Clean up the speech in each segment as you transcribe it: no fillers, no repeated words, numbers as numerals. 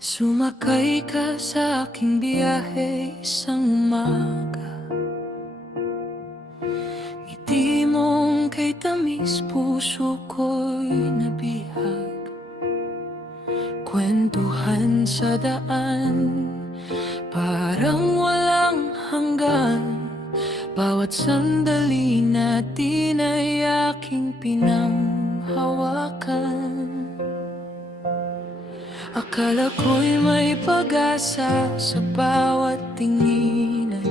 Sumakay ka sa aking biyahe isang umaga. Ngiti mong kay tamis puso ko'y nabihag. Kwentuhan sa daan, parang walang hanggan. Bawat sandali natin ay aking pinanghawakan. Akala ko'y may pag-asa sa bawat tinginan.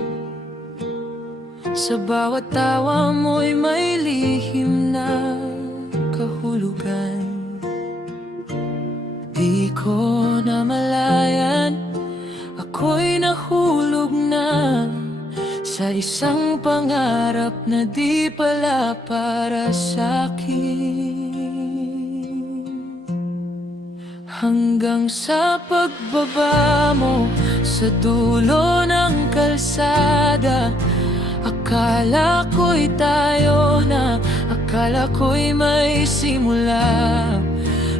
Sa bawat tawa mo'y may lihim na kahulugan. Di ko namalayan, ako'y nahulog na sa isang pangarap na di pala para sa'kin. Hanggang sa pagbaba mo sa dulo ng kalsada, akala ko'y tayo na, akala ko'y may simula.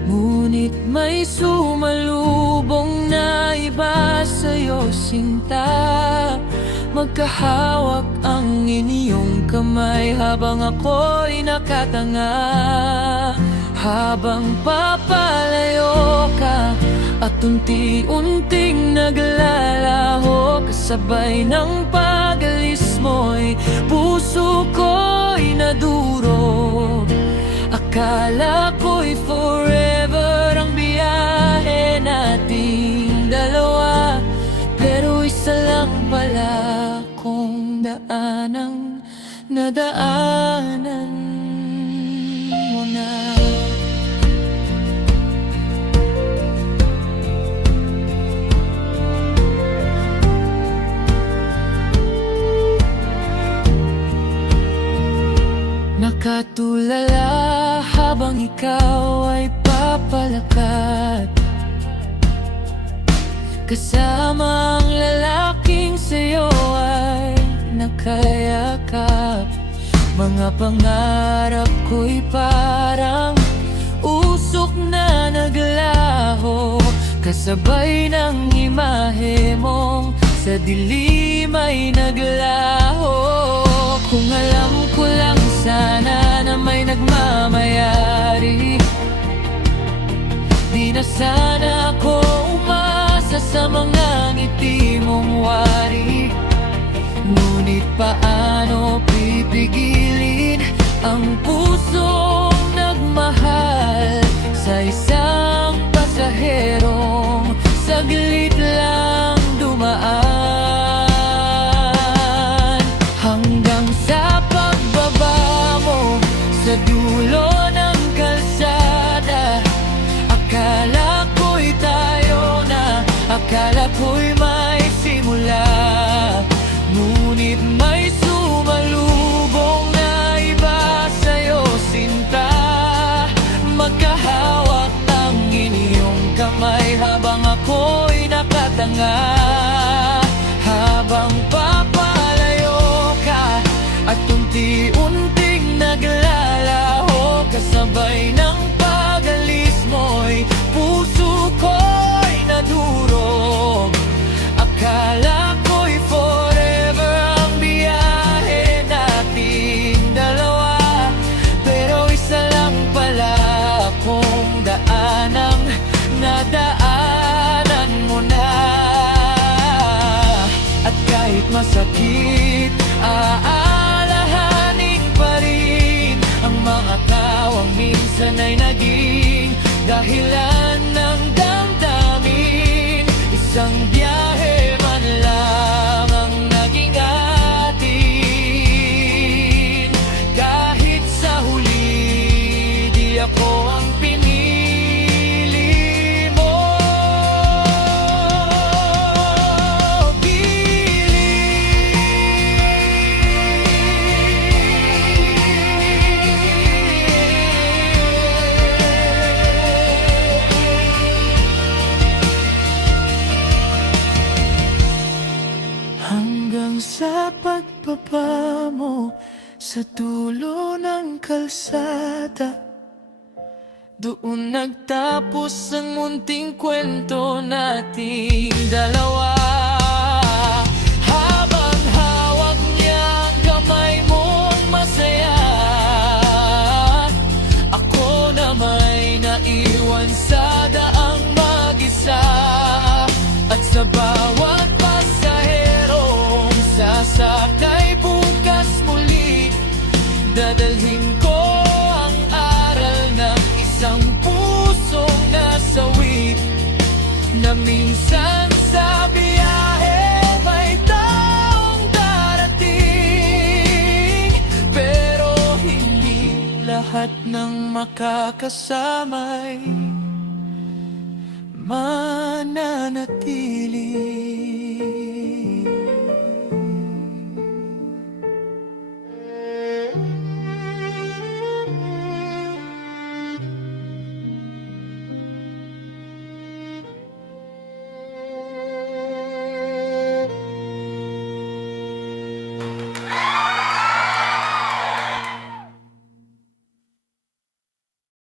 Ngunit may sumalubong na iba sa'yo, sinta. Magkahawak ang inyong kamay habang ako'y nakatanga. Habang papalayo ka at unti-unting naglalaho, kasabay ng pag-alis mo'y puso ko'y nadurog. Akala ko'y forever ang biyahe nating dalawa, pero isa lang pala kung daan ang nadaanan mo na. Nakatulala habang ikaw ay papalakad, kasama ang lalaking sa'yo ay nakayakap. Mga pangarap ko'y parang usok na naglaho, kasabay ng imahe mong sa dilim ay naglaho. Kung alam ko lang sana na may nagmamayari, di na sana ako umasa sa mga ngiti mong wari. Ngunit paano pipigilin ang pusong nagmahal sa isang pasaherong saglit lang dumaan. Hanggang sa pagbaba mo sa dulo ng kalsada, akala ko'y tayo na, akala ko'y may simula. Ngunit may sumalubong na iba sa'yo, sinta. Magkahawak ang inyong kamay habang ako'y nakatanga. Habang papalayo ka at unti-unting naglalaho, kasabay ng pag-alis mo'y puso ko'y nadurog. Akala ko'y forever ang biyahe nating dalawa, pero isa lang pala kung daan ang nadaanan mo na. At kahit masakit, aalahanin pa rin ang mga tawang minsan ay naging dahilan ng damdamin. Isang biyahe man lang ang naging atin. Kahit sa huli, di ako ang pinili mo. Hanggang sa pagbaba mo sa dulo ng kalsada, Doon nagtapos ang munting kwento nating dalawa. Habang hawak niya ang kamay mong masaya, ako na may naiwan sa daang mag-isa. At sa bawat pasaherong sasakay bukas muli, dadalhin ko ang aral ng isang pusong nasawi, na minsan sa biyahe may taong darating, pero hindi lahat ng makakasamay mananatili.